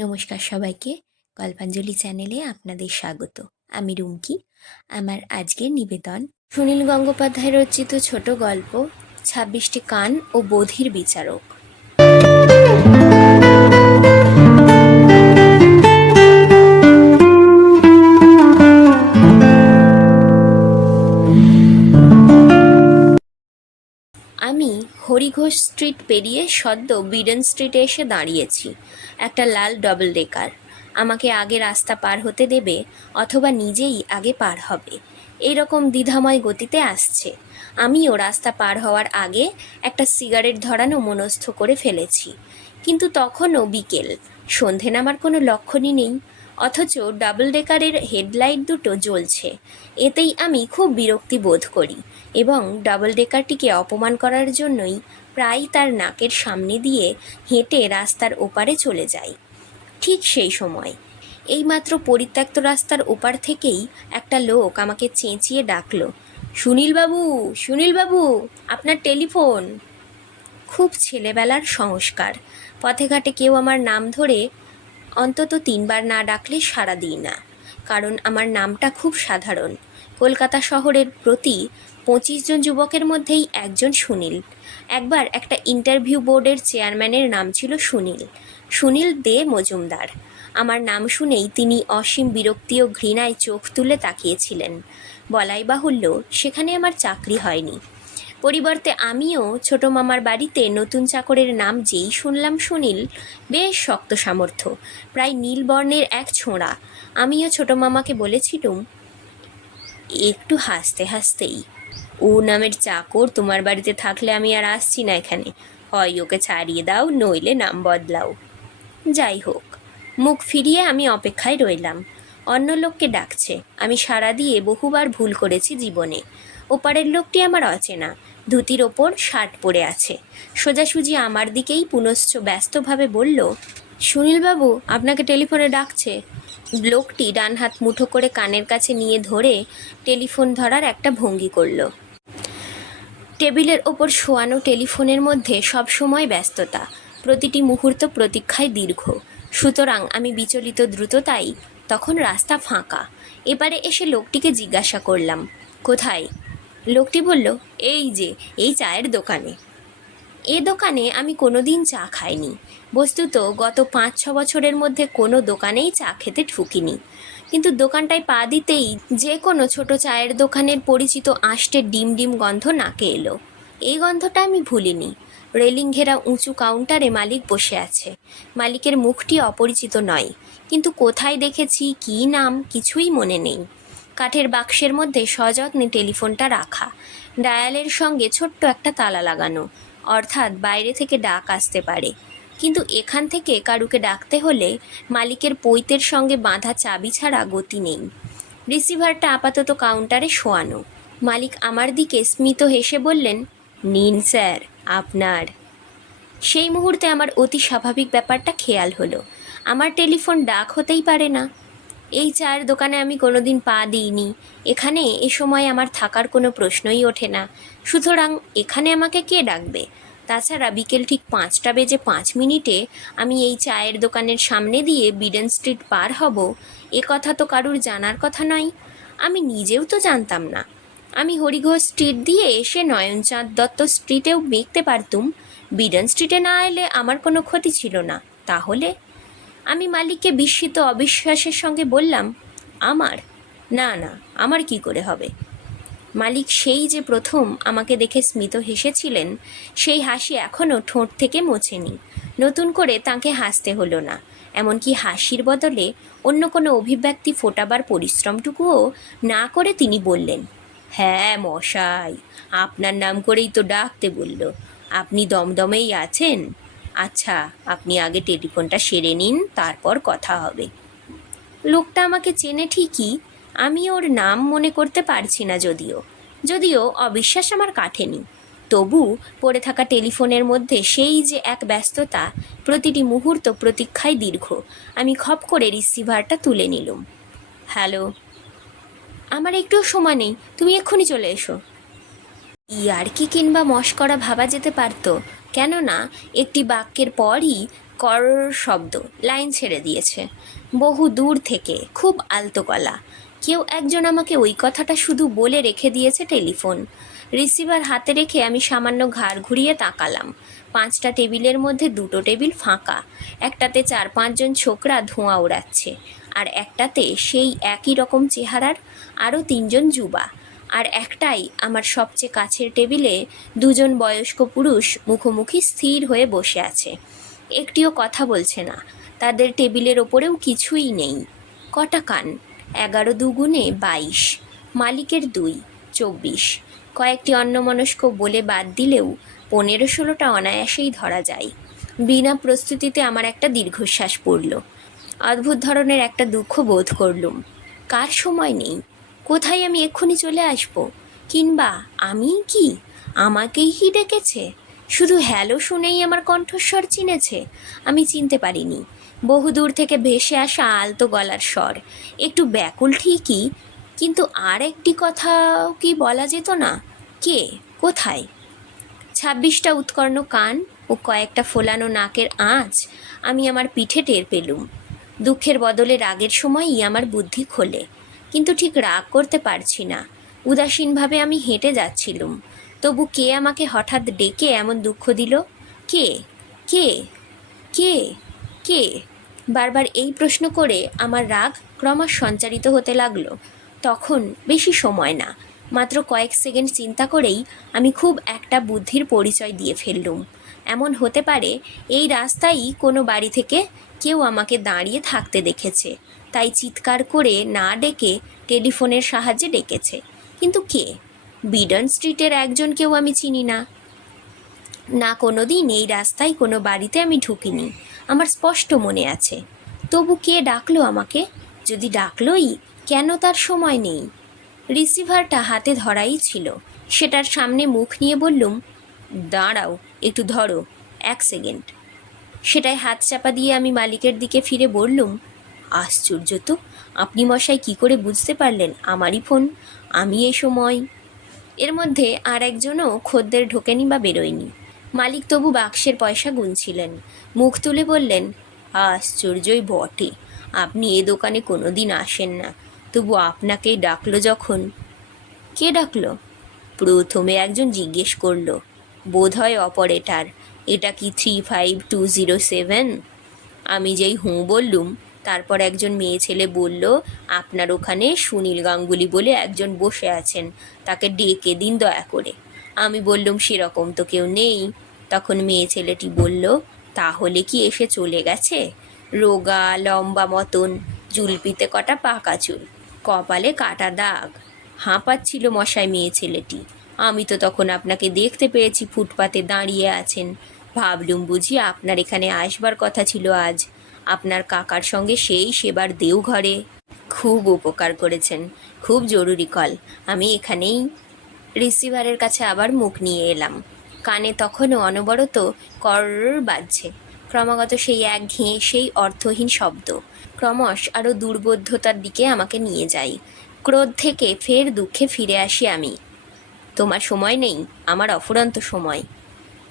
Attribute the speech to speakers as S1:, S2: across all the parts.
S1: নমস্কার সবাইকে। গল্পাঞ্জলি চ্যানেলে আপনাদের স্বাগত। আমি রুমকি। আমার আজকের নিবেদন সুনীল গঙ্গোপাধ্যায় রচিত ছোট গল্প, ছাব্বিশটি কান ও বোধির বিচারক। হরিঘোষ স্ট্রিট পেরিয়ে সদ্য বিডেন স্ট্রিটে এসে দাঁড়িয়েছি। একটা লাল ডবল ডেকার আমাকে আগে রাস্তা পার হতে দেবে অথবা নিজেই আগে পার হবে। এইরকম দ্বিধাময় গতিতে আসছে। আমিও রাস্তা পার হওয়ার আগে একটা সিগারেট ধরানো মনস্থ করে ফেলেছি। কিন্তু তখনও বিকেল। সন্ধে নামার কোনো লক্ষণই নেই। অথচ ডাবল ডেকারের হেডলাইট দুটো জ্বলছে। এতেই আমি খুব বিরক্তি বোধ করি। এবং ডাবল ডেকারটিকে অপমান করার জন্যই প্রায় তার নাকের সামনে দিয়ে হেঁটে রাস্তার ওপারে চলে যায়। ঠিক সেই সময়, এইমাত্র পরিত্যক্ত রাস্তার ওপার থেকেই একটা লোক আমাকে চেঁচিয়ে ডাকলো, সুনীলবাবু সুনীলবাবু, আপনার টেলিফোন। খুব ছেলেবেলার সংস্কার, পথে ঘাটে কেউ আমার নাম ধরে অন্তত তিনবার না ডাকলে সাড়া দিই না, কারণ আমার নামটা খুব সাধারণ। কলকাতা শহরের প্রতি পঁচিশ জন যুবকের মধ্যেই একজন সুনীল। একবার একটা ইন্টারভিউ বোর্ডের চেয়ারম্যানের নাম ছিল সুনীল। সুনীল দে মজুমদার। আমার নাম শুনেই তিনি অসীম বিরক্তি ও ঘৃণায় চোখ তুলে তাকিয়েছিলেন। বলাই বাহুল্য, সেখানে আমার চাকরি হয়নি। পরিবর্তে আমিও ছোট মামার বাড়িতে নতুন চাকরের নাম যেই শুনলাম সুনীল, বেশ শক্ত সামর্থ্য, প্রায় নীল বর্ণের এক ছোঁড়া। আমিও ছোট মামাকে বলেছিলুম, একটু হাসতে হাসতেই। ও নামের চাকর তোমার বাড়িতে থাকলে আমি আর আসছি না এখানে। হয় ওকে ছাড়িয়ে দাও, নইলে নাম বদলাও। যাই হোক, মুখ ফিরিয়ে আমি অপেক্ষায় রইলাম। অন্য লোককে ডাকছে। আমি সাড়া দিয়ে বহুবার ভুল করেছি জীবনে। ওপারের লোকটি আমার অচেনা। ধুতির ওপর শার্ট পরে আছে। সোজাসুজি আমার দিকেই পুনশ্চ ব্যস্তভাবে বলল, সুনীলবাবু, আপনাকে টেলিফোনে ডাকছে। লোকটি ডান হাত মুঠো করে কানের কাছে নিয়ে ধরে টেলিফোন ধরার একটা ভঙ্গি করল। টেবিলের ওপর শোয়ানো টেলিফোনের মধ্যে সব সময় ব্যস্ততা। প্রতিটি মুহূর্ত প্রতীক্ষায় দীর্ঘ। সুতরাং আমি বিচলিত দ্রুততাই তখন রাস্তা ফাঁকা। এবারে এসে লোকটিকে জিজ্ঞাসা করলাম, কোথায়? লোকটি বলল, এই যে, এই চায়ের দোকানে। এ দোকানে আমি কোনোদিন চা খাইনি। বস্তুত গত পাঁচ, ছ বছরের মধ্যে কোনো দোকানেই চা খেতে ঠুকিনি কিন্তু দোকানটায় পা দিতেই যে কোনো ছোট চায়ের দোকানের পরিচিত আষ্টের ডিম ডিম গন্ধ নাকে এলো। এই গন্ধটা আমি ভুলিনি। রেলিং ঘেরা উঁচু কাউন্টারে মালিক বসে আছে। মালিকের মুখটি অপরিচিত নয়, কিন্তু কোথায় দেখেছি, কী নাম, কিছুই মনে নেই। কাঠের বাক্সের মধ্যে সযত্নে টেলিফোনটা রাখা। ডায়ালের সঙ্গে ছোট্ট একটা তালা লাগানো, অর্থাৎ বাইরে থেকে ডাক আসতে পারে। কিন্তু এখান থেকে কারুকে ডাকতে হলে মালিকের পৈতের সঙ্গে বাঁধা চাবি ছাড়া গতি নেই। রিসিভারটা আপাতত কাউন্টারে শোয়ানো। মালিক আমার দিকে স্মিত হেসে বললেন, নিন স্যার, আপনার। সেই মুহূর্তে আমার অতি স্বাভাবিক ব্যাপারটা খেয়াল হলো। আমার টেলিফোন ডাক হতেই পারে না। এই চায়ের দোকানে আমি কোনোদিন পা দিইনি। এখানে এ সময় আমার থাকার কোনো প্রশ্নই ওঠে না। সুতরাং এখানে আমাকে কে ডাকবে? তাছাড়া বিকেল ঠিক পাঁচটা বেজে পাঁচ মিনিটে আমি এই চায়ের দোকানের সামনে দিয়ে বিডেন স্ট্রিট পার হব, এ কথা তো কারুর জানার কথা নয়। আমি নিজেও তো জানতাম না। আমি হরিঘোষ স্ট্রিট দিয়ে এসে নয়নচাঁদ দত্ত স্ট্রিটেও দেখতে পারতুম, বিডেন স্ট্রিটে না এলে আমার কোনো ক্ষতি ছিল না। তাহলে? আমি মালিককে বিস্মিত অবিশ্বাসের সঙ্গে বললাম, আমার? না না, আমার কি করে হবে? মালিক সেই যে প্রথম আমাকে দেখে স্মিত হেসেছিলেন, সেই হাসি এখনও ঠোঁট থেকে মোছেনি। নতুন করে তাকে হাসতে হলো না। এমনকি হাসির বদলে অন্য কোনো অভিব্যক্তি ফোটাবার পরিশ্রমটুকুও না করে তিনি বললেন হ্যাঁ মশাই, আপনার নাম করেই তো ডাকতে বলল। আপনি দমদমেই আছেন? আচ্ছা আপনি আগে টেলিফোনটা সেরে নিন, তারপর কথা হবে। লোকটা আমাকে চেনে ঠিকই আমি ওর নাম মনে করতে পারছি না যদিও। যদিও অবিশ্বাস আমার কাটেনি তবু পড়ে থাকা টেলিফোনের মধ্যে সেই যে এক ব্যস্ততা, প্রতিটি মুহূর্ত প্রতীক্ষায় দীর্ঘ। আমি খপ করে রিসিভারটা তুলে নিলুম। হ্যালো। আমার একটুও সময় নেই, তুমি এক্ষুনি চলে এসো। ইয়ার্কি কিংবা মস্করা ভাবা যেতে পারত, কেননা একটি বাক্যের পরই কর শব্দ লাইন ছেড়ে দিয়েছে। বহু দূর থেকে, খুব আলতো গলা। কেউ একজন আমাকে ওই কথাটা শুধু বলে রেখে দিয়েছে টেলিফোন। রিসিভার হাতে রেখে আমি সামান্য ঘাড় ঘুরিয়ে তাকালাম। পাঁচটা টেবিলের মধ্যে দুটো টেবিল ফাঁকা। একটাতে চার পাঁচজন ছোকরা ধোঁয়া ওড়াচ্ছে। আর একটাতে সেই একই রকম চেহারার আরও তিনজন যুবা। আর একটাই আমার সবচেয়ে কাছের টেবিলে দুজন বয়স্ক পুরুষ মুখোমুখি স্থির হয়ে বসে আছে। একটিও কথা বলছে না। তাদের টেবিলের ওপরেও কিছুই নেই। কটা কান? এগারো দুগুণে বাইশ, মালিকের দুই, চব্বিশ। কয়েকটি অন্যমনস্ক বলে বাদ দিলেও পনেরো ষোলোটা অনায়াসেই ধরা যায়। বিনা প্রস্তুতিতে আমার একটা দীর্ঘশ্বাস পড়ল। অদ্ভুত ধরনের একটা দুঃখ বোধ করলুম। কার সময় নেই? কোথায় আমি এক্ষুনি চলে আসব? কিংবা আমি কি? আমাকেই কি ডেকেছে? শুধু হ্যালো শুনেই আমার কণ্ঠস্বর চিনেছে। আমি চিনতে পারিনি। বহুদূর থেকে ভেসে আসা আলতো গলার স্বর। একটু ব্যাকুল ঠিকই, কিন্তু আর একটি কথাও কি বলা যেত না? কে? কোথায়? ছাব্বিশটা উৎকর্ণ কান ও কয়েকটা ফোলানো নাকের আঁচ আমি আমার পিঠে টের পেলুম। দুঃখের বদলে রাগের সময়ই আমার বুদ্ধি খোলে, কিন্তু ঠিক রাগ করতে পারছি না। উদাসীনভাবে আমি হেঁটে যাচ্ছিলুম। তবু কে আমাকে হঠাৎ ডেকে এমন দুঃখ দিল? কে? কে? কে? কে? বারবার এই প্রশ্ন করে আমার রাগ ক্রমশ সঞ্চারিত হতে লাগল। তখন বেশি সময় না, মাত্র কয়েক সেকেন্ড চিন্তা করেই আমি খুব একটা বুদ্ধির পরিচয় দিয়ে ফেললুম। এমন হতে পারে এই রাস্তায় কোনো বাড়ি থেকে কেউ আমাকে দাঁড়িয়ে থাকতে দেখেছে, তাই চিৎকার করে না ডেকে টেলিফোনের সাহায্যে ডেকেছে। কিন্তু কে? বিডন স্ট্রিটের একজন কেউ আমি চিনি না। না কোনো দিন এই রাস্তায় কোনো বাড়িতে আমি ঢুকিনি। আমার স্পষ্ট মনে আছে। তবু কে ডাকলো আমাকে? যদি ডাকলোই, কেন তার সময় নেই? রিসিভারটা হাতে ধরাই ছিল। সেটার সামনে মুখ নিয়ে বললুম, দাঁড়াও, একটু ধরো, এক সেকেন্ড। সেটাই হাত চাপা দিয়ে আমি মালিকের দিকে ফিরে বললুম, আশ্চর্য তো, আপনি মশাই কি করে বুঝতে পারলেন আমারই ফোন? আমি এ সময় এর মধ্যে আর একজনও খদ্দের ঢোকেনি বা বেরোয়নি। মালিক তবু বাক্সের পয়সা গুনছিলেন। মুখ তুলে বললেন, আশ্চর্যই বটে, আপনি এ দোকানে কোনো দিন আসেন না। তবু আপনাকেই ডাকলো যখন। কে ডাকলো? প্রথমে একজন জিজ্ঞেস করল, বোধহয় অপারেটার, এটা কি three five two zero seven? আমি যেই হুঁ বললুম, তারপর একজন মেয়ে ছেলে বলল, আপনার ওখানে সুনীল গাঙ্গুলি বলে একজন বসে আছেন, তাকে ডেকে দিন দয়া করে। আমি বললুম, সেরকম তো কেউ নেই। তখন মেয়ে ছেলেটি বলল, তাহলে কি এসে চলে গেছে? রোগা, লম্বা মতন, জুলপিতে কটা পাকা চুল, কপালে কাটা দাগ। হাঁপাচ্ছিল মশাই মেয়ে ছেলেটি। আমি তো তখন আপনাকে দেখতে পেয়েছি, ফুটপাতে দাঁড়িয়ে আছেন। ভাবলুম বুঝি আপনার এখানে আসবার কথা ছিল আজ। আপনার কাকার সঙ্গে সেই সেবার দেওঘরে। খুব উপকার করেছেন, খুব জরুরি কল। আমি এখানেই রিসিভারের কাছে আবার মুখ নিয়ে এলাম। কানে তখনও অনবরত কর বাজছে। ক্রমাগত সেই এক ঘেঁ সেই অর্থহীন শব্দ। ক্রমশ আরও দুর্বোধ্যতার দিকে আমাকে নিয়ে যায় ক্রোধ থেকে ফের দুঃখে ফিরে আসি আমি। তোমার সময় নেই, আমার অফুরন্ত সময়।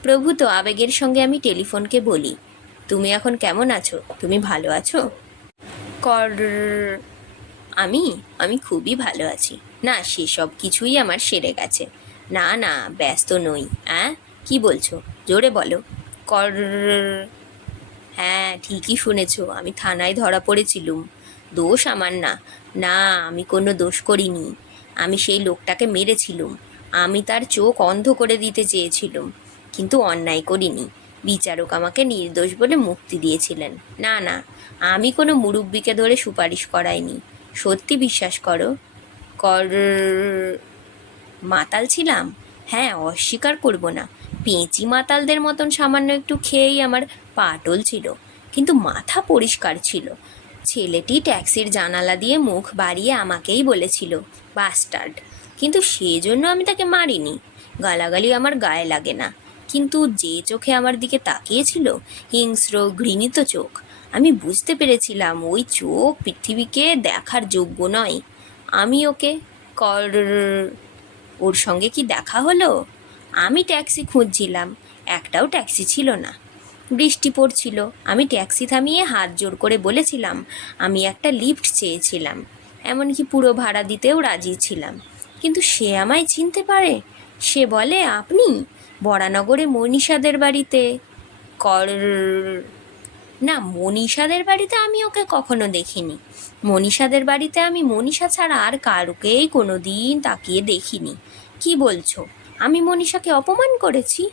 S1: প্রভূত আবেগের সঙ্গে আমি টেলিফোনকে বলি। তুমি এখন কেমন আছো? তুমি ভালো আছো? কর আমি আমি খুবই ভালো আছি। না, সেসব কিছুই আমার সেরে গেছে। না না, ব্যস্ত নই হ্যাঁ কি বলছো? জোরে বলো। কর হ্যাঁ ঠিকই শুনেছো, আমি থানায় ধরা পড়েছিলুম। দোষ আমার না। না, আমি কোনো দোষ করিনি। আমি সেই লোকটাকে মেরেছিলুম। আমি তার চোখ অন্ধ করে দিতে চেয়েছিলুম, কিন্তু অন্যায় করিনি। বিচারক আমাকে নির্দোষ বলে মুক্তি দিয়েছিলেন। না না, আমি কোনো মুরব্বিকে ধরে সুপারিশ করাইনি। সত্যি বিশ্বাস করো কর, মাতাল ছিলাম? হ্যাঁ অস্বীকার করব না। পেঁচি মাতালদের মতন সামান্য একটু খেয়েই আমার পাটল ছিল কিন্তু মাথা পরিষ্কার ছিল। ছেলেটি ট্যাক্সির জানালা দিয়ে মুখ বাড়িয়ে আমাকেই বলেছিল, বাস্টার্ড। কিন্তু সেজন্য আমি তাকে মারিনি। গালাগালি আমার গায়ে লাগে না। কিন্তু যে চোখে আমার দিকে তাকিয়েছিল, হিংস্র, ঘৃণিত চোখ, আমি বুঝতে পেরেছিলাম ওই চোখ পৃথিবীকে দেখার যোগ্য নয়। আমি ওকে কর ওর সঙ্গে কি দেখা হলো? আমি ট্যাক্সি খুঁজছিলাম, একটাও ট্যাক্সি ছিল না। বৃষ্টি পড়ছিল, আমি ট্যাক্সি থামিয়ে হাত জোর করে বলেছিলাম, আমি একটা লিফট চেয়েছিলাম, এমনকি পুরো ভাড়া দিতেও রাজি ছিলাম। কিন্তু সে আমায় চিনতে পারে? সে বলে, আপনি বরানগরে মনীষাদের বাড়িতে কর না, মনীষাদের বাড়িতে আমি ওকে কখনো দেখিনি। মনীষাদের বাড়িতে আমি মনীষা ছাড়া আর কারুকেই কোনো দিন তাকিয়ে দেখিনি। কি বলছো? আমি মনীষাকে অপমান করেছি?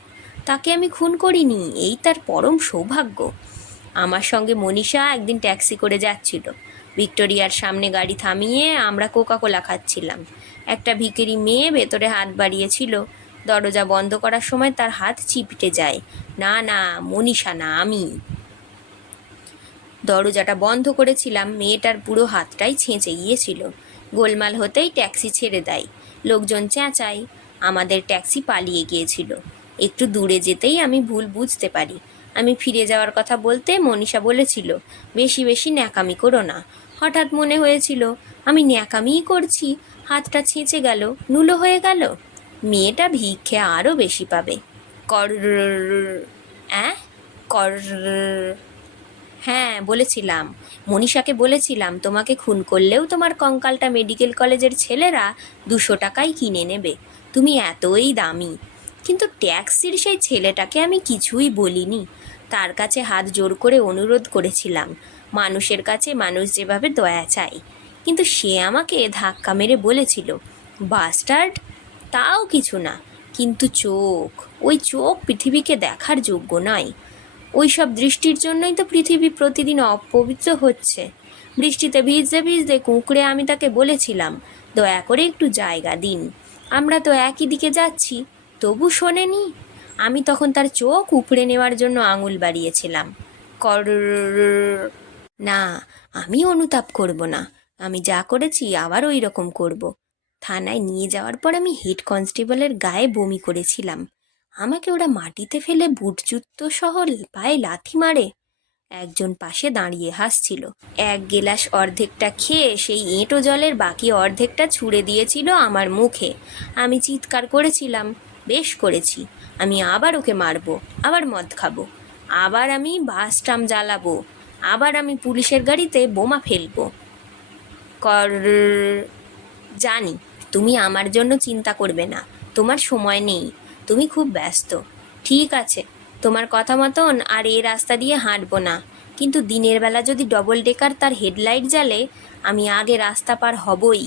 S1: তাকে আমি খুন করিনি, এই তার পরম সৌভাগ্য। আমার সঙ্গে মনীষা একদিন ট্যাক্সি করে যাচ্ছিল। ভিক্টোরিয়ার সামনে গাড়ি থামিয়ে আমরা কোকা কোলা খাচ্ছিলাম। একটা ভিকেরি মেয়ে ভেতরে হাত বাড়িয়েছিল। দরজা বন্ধ করার সময় তার হাত চিপটে যায়। না না, মনীষা না, আমি। দরজাটা বন্ধ করেছিলাম, মেয়েটার পুরো হাতটাই ছেঁচে গিয়েছিল। গোলমাল হতেই ট্যাক্সি ছেড়ে দেয়। লোকজন চেঁচায়, আমাদের ট্যাক্সি পালিয়ে গিয়েছিল। একটু দূরে যেতেই আমি ভুল বুঝতে পারি। আমি ফিরে যাওয়ার কথা বলতে মনীষা বলেছিল, বেশি বেশি ন্যাকামি করো না। হঠাৎ মনে হয়েছিল, আমি ন্যাকামিই করছি, হাতটা ছেঁচে গেল, নুলো হয়ে গেল। মেয়েটা ভিক্ষে আরও বেশি পাবে। কর অ্যাঁ কর হ্যাঁ বলেছিলাম। মনীষাকে বলেছিলাম, তোমাকে খুন করলেও তোমার কঙ্কালটা মেডিকেল কলেজের ছেলেরা দুশো টাকায় কিনে নেবে। তুমি এতই দামি। কিন্তু ট্যাক্সির সেই ছেলেটাকে আমি কিছুই বলিনি। তার কাছে হাত জোর করে অনুরোধ করেছিলাম, মানুষের কাছে মানুষ যেভাবে দয়া চায়। কিন্তু সে আমাকে ধাক্কা মেরে বলেছিল, বাস্টার্ড, তাও কিছু না। কিন্তু চোখ, ওই চোখ পৃথিবীকে দেখার যোগ্য নয়। ওই সব দৃষ্টির জন্যই তো পৃথিবী প্রতিদিন অপবিত্র হচ্ছে। বৃষ্টিতে ভিজতে ভিজতে কুঁকড়ে আমি তাকে বলেছিলাম, দয়া করে একটু জায়গা দিন। আমরা তো একই দিকে যাচ্ছি, তবু শোনেনি? আমি তখন তার চোখ উপড়ে নেওয়ার জন্য আঙুল বাড়িয়েছিলাম। কর না আমি অনুতাপ করব না আমি যা করেছি আবার ওই রকম করব থানায় নিয়ে যাওয়ার পর আমি হেড কনস্টেবলের গায়ে বমি করেছিলাম আমাকে ওরা মাটিতে ফেলে বুট জুতো সহ পায়ে লাথি মারে। একজন পাশে দাঁড়িয়ে হাসছিল। এক গেলাস অর্ধেকটা খেয়ে সেই এঁটো জলের বাকি অর্ধেকটা ছুঁড়ে দিয়েছিল আমার মুখে। আমি চিৎকার করেছিলাম, বেশ করেছি, আমি আবার ওকে মারবো, আবার মদ খাব, আবার আমি বাস জ্বালাবো, আবার আমি পুলিশের গাড়িতে বোমা ফেলব। কর, জানি, তুমি আমার জন্য চিন্তা করবে না, তোমার সময় নেই। তুমি খুব ব্যস্ত। ঠিক আছে, তোমার কথা মতন আর এই রাস্তা দিয়ে হাঁটবো না। কিন্তু দিনের বেলা যদি ডবল ডেকার তার হেডলাইট জ্বালে, আমি আগে রাস্তা পার হবই।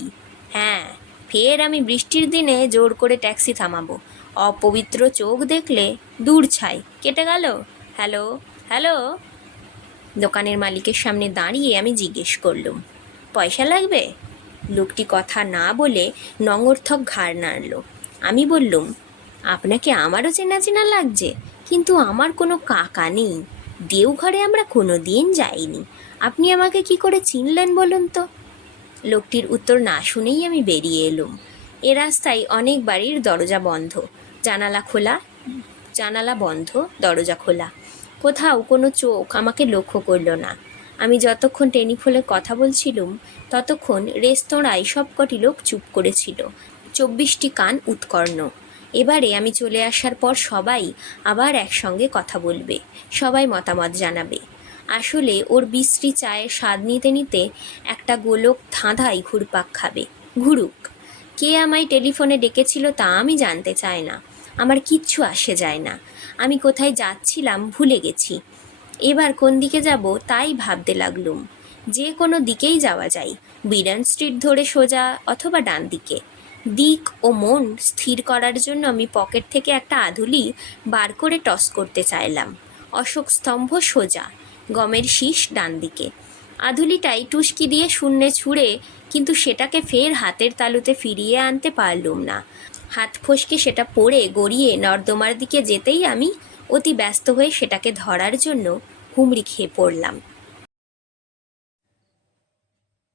S1: হ্যাঁ ফের আমি বৃষ্টির দিনে জোর করে ট্যাক্সি থামাবো। অপবিত্র চোখ দেখলে দূর ছাই। কেটে গেল? হ্যালো? হ্যালো? দোকানের মালিকের সামনে দাঁড়িয়ে আমি জিজ্ঞেস করলুম, পয়সা লাগবে? লোকটি কথা না বলে নঙর্থক ঘাড় নাড়ল। আমি বললুম আপনাকে আমারও চেনা চেনা লাগছে, কিন্তু আমার কোনো কাকা নেই। দেওঘরে আমরা কোনো দিন যাইনি। আপনি আমাকে কি করে চিনলেন বলুন তো? লোকটির উত্তর না শুনেই আমি বেরিয়ে এলুম। এ রাস্তায় অনেক বাড়ির দরজা বন্ধ। জানালা খোলা, জানালা বন্ধ, দরজা খোলা। কোথাও কোনো চোখ আমাকে লক্ষ্য করল না। আমি যতক্ষণ টেলিফোনে কথা বলছিলুম, ততক্ষণ রেস্তোরাঁয় সবকটি লোক চুপ করেছিল। চব্বিশটি কান উৎকর্ণ। এবারে আমি চলে আসার পর সবাই আবার একসঙ্গে কথা বলবে, সবাই মতামত জানাবে। আসলে ওর বিশ্রী চায়ের স্বাদ নিতে নিতে একটা গোলক ধাঁধাই ঘুরপাক খাবে। ঘুরুক। কে আমায় টেলিফোনে ডেকেছিল তা আমি জানতে চাই না। আমার কিচ্ছু আসে যায় না। আমি কোথায় যাচ্ছিলাম ভুলে গেছি। এবার কোন দিকে যাব তাই ভাবতে লাগলুম। যে কোনো দিকেই যাওয়া যায়। বিরান স্ট্রিট ধরে সোজা অথবা ডান দিকে। দিক ও মন স্থির করার জন্য আমি পকেট থেকে একটা আধুলি বার করে টস করতে চাইলাম। অশোক স্তম্ভ সোজা, গমের শীষ ডান দিকে আধুলিটাই টুসকি দিয়ে শূন্যে ছুঁড়ে কিন্তু সেটাকে ফের হাতের তালুতে ফিরিয়ে আনতে পারলুম না। হাত ফসকে সেটা পড়ে গড়িয়ে নর্দমার দিকে যেতেই আমি অতি ব্যস্ত হয়ে সেটাকে ধরার জন্য হুমড়ি খেয়ে পড়লাম।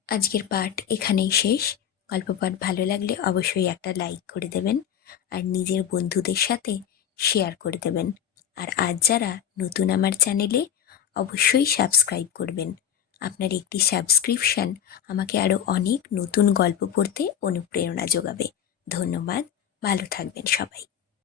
S1: আজকের পাঠ এখানেই শেষ। গল্প পাঠ ভালো লাগলে অবশ্যই একটা লাইক করে দেবেন আর নিজের বন্ধুদের সাথে শেয়ার করে দেবেন। আর আজ যারা নতুন আমার চ্যানেলে অবশ্যই সাবস্ক্রাইব করবেন। আপনার একটি সাবস্ক্রিপশন আমাকে আরও অনেক নতুন গল্প পড়তে অনুপ্রেরণা যোগাবে। ধন্যবাদ, ভালো থাকবেন সবাই।